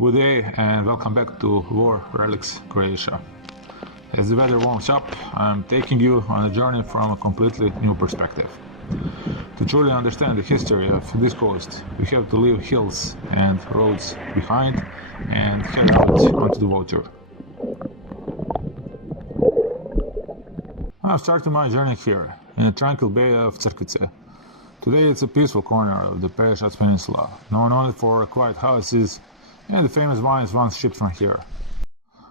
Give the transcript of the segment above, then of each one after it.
Good day and welcome back to War Relics Croatia. As the weather warms up, I'm taking you on a journey from a completely new perspective. To truly understand the history of this coast, we have to leave hills and roads behind and head out onto the water. I've started my journey here, in the tranquil bay of Crkvice. Today it's a peaceful corner of the Pelješac Peninsula, known only for quiet houses and the famous wines once shipped from here.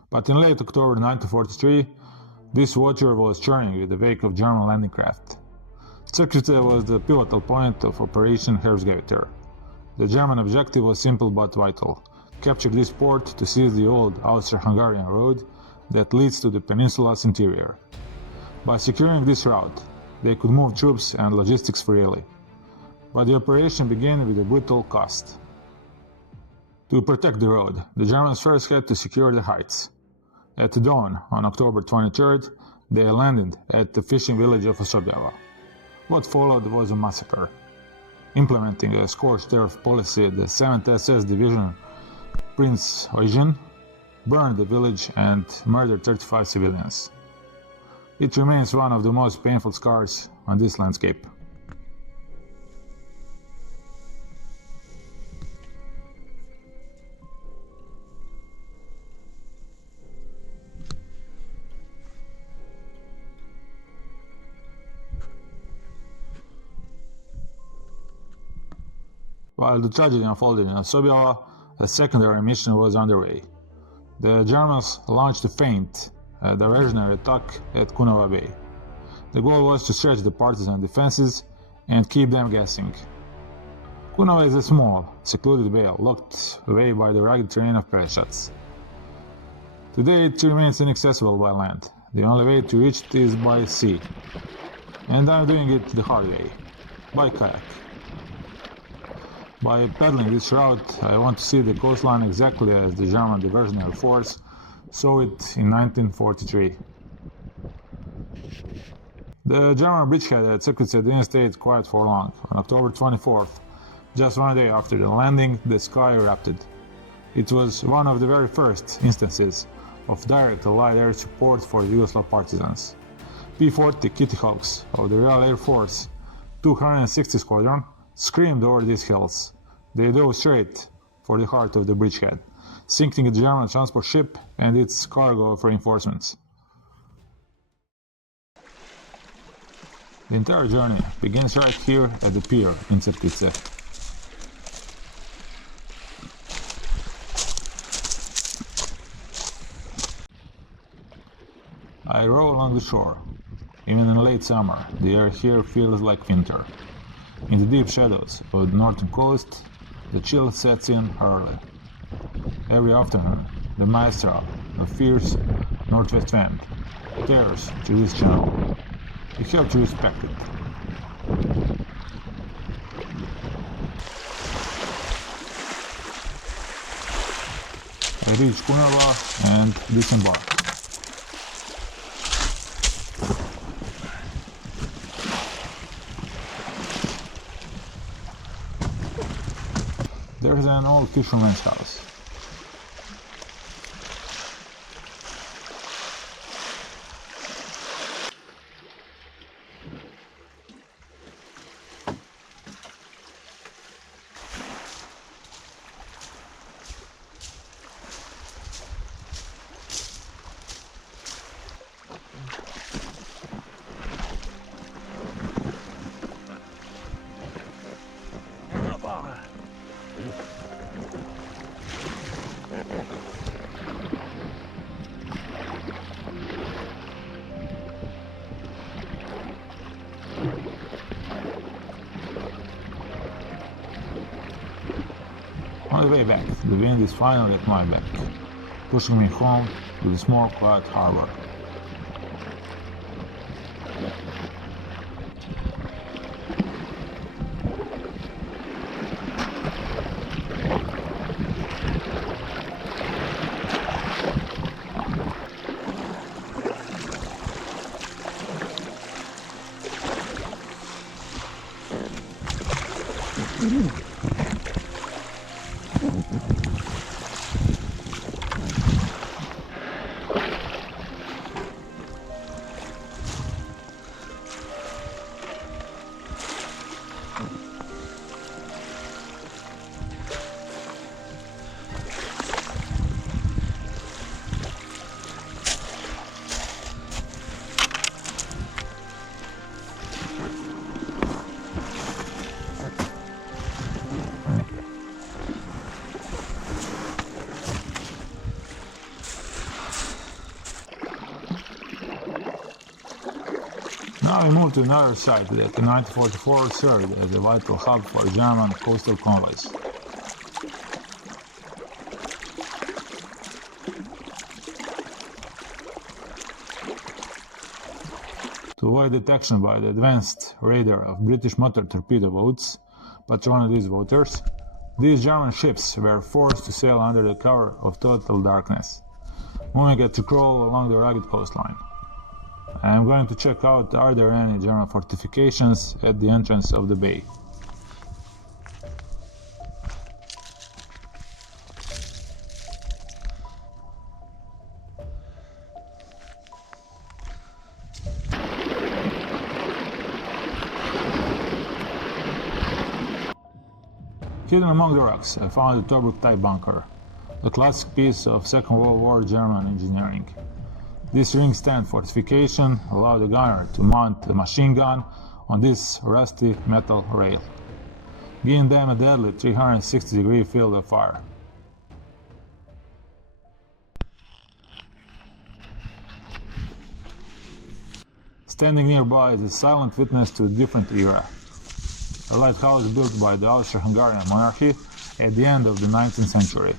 But in late October 1943, this water was churning with the wake of German landing craft. Crkvice was the pivotal point of Operation Herbstgewitter. The German objective was simple but vital: capture this port to seize the old Austro-Hungarian road that leads to the peninsula's interior. By securing this route, they could move troops and logistics freely. But the operation began with a brutal cost. To protect the road, the Germans first had to secure the heights. At dawn on October 23rd, they landed at the fishing village of Osobjava. What followed was a massacre. Implementing a scorched earth policy, the 7th SS Division Prinz Eugen burned the village and murdered 35 civilians. It remains one of the most painful scars on this landscape. While the tragedy unfolded in Osobjava, a secondary mission was underway. The Germans launched a feint, a diversionary attack at Kunova Bay. The goal was to stretch the partisan defenses and keep them guessing. Kunova is a small, secluded bay locked away by the rugged terrain of Pelješac. Today it remains inaccessible by land. The only way to reach it is by sea. And I'm doing it the hard way, by kayak. By paddling this route, I want to see the coastline exactly as the German diversionary force saw it in 1943. The German bridgehead at Crkvice didn't stay quiet for long. On October 24th, just one day after the landing, the sky erupted. It was one of the very first instances of direct Allied air support for the Yugoslav partisans. P-40 Kitty Hawks of the Royal Air Force 260 Squadron screamed over these hills. They dove straight for the heart of the bridgehead, sinking the German transport ship and its cargo of reinforcements. The entire journey begins right here at the pier in Crkvice. I row along the shore. Even in late summer, the air here feels like winter. In the deep shadows of the northern coast, the chill sets in early. Every afternoon, the maestral, a fierce northwest wind, tears through this channel. You have to respect it. I reach Kunova and disembark. There is an old fisherman's house. On the way back, the wind is finally at my back, pushing me home to the small quiet harbor. Now we move to another site that in 1944 served as a vital hub for German coastal convoys. To avoid detection by the advanced radar of British motor torpedo boats patrolling these waters, these German ships were forced to sail under the cover of total darkness, moving at a crawl along the rugged coastline. I am going to check out are there any German fortifications at the entrance of the bay. Hidden among the rocks, I found the Tobruk type bunker, a classic piece of Second World War German engineering. This ringstand fortification allowed the gunner to mount a machine gun on this rusty metal rail, giving them a deadly 360-degree field of fire. Standing nearby is a silent witness to a different era. A lighthouse built by the Austro-Hungarian monarchy at the end of the 19th century.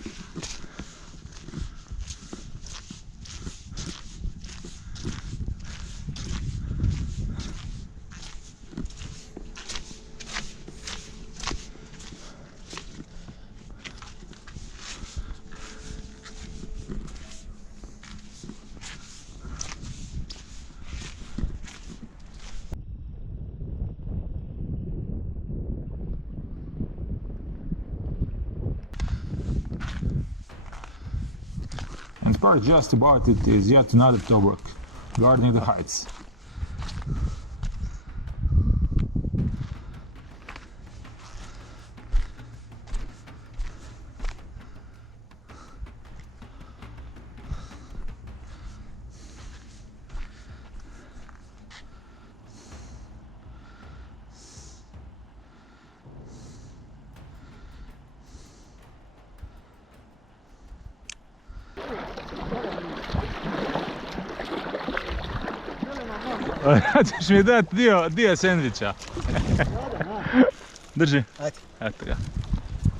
And parked just above it is yet another Tobruk, guarding the heights. Ćeš mi dati dio sendviča. Drži. Ajde. Eto ga.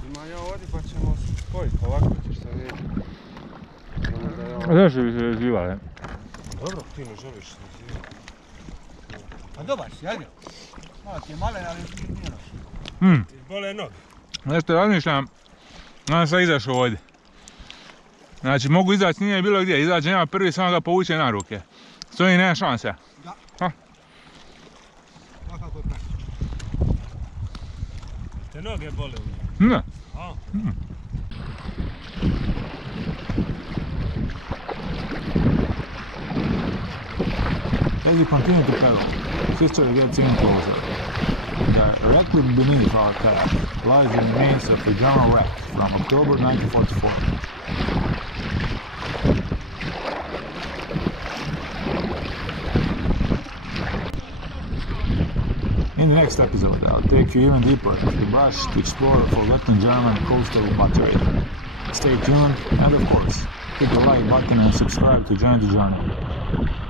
Ima ja ovdje pa ćemo spojiti, ovako ćeš se vidjeti. Zašto bi se razvivali? Dobro, ti ne želiš se razvijati. Pa dobar si, ajde. Malo ti je malen, ali nije loš. Izbole noge. Nešto razmišljam, ja sam izašao ovdje. Znači mogu izaći, nije bilo gdje, izađem ja prvi, samo ga povučem na ruke. Stoji nema šanse. Da. Ha? Svakako je praktično. Te noge bole u njegu. Ne. A? As you continue to pedal, history gets even closer. Directly beneath our kayak lies the remains of a German wreck from October 1944. In the next episode, I'll take you even deeper into the brush to explore a forgotten German coastal battery. Stay tuned, and of course, hit the like button and subscribe to join the journey.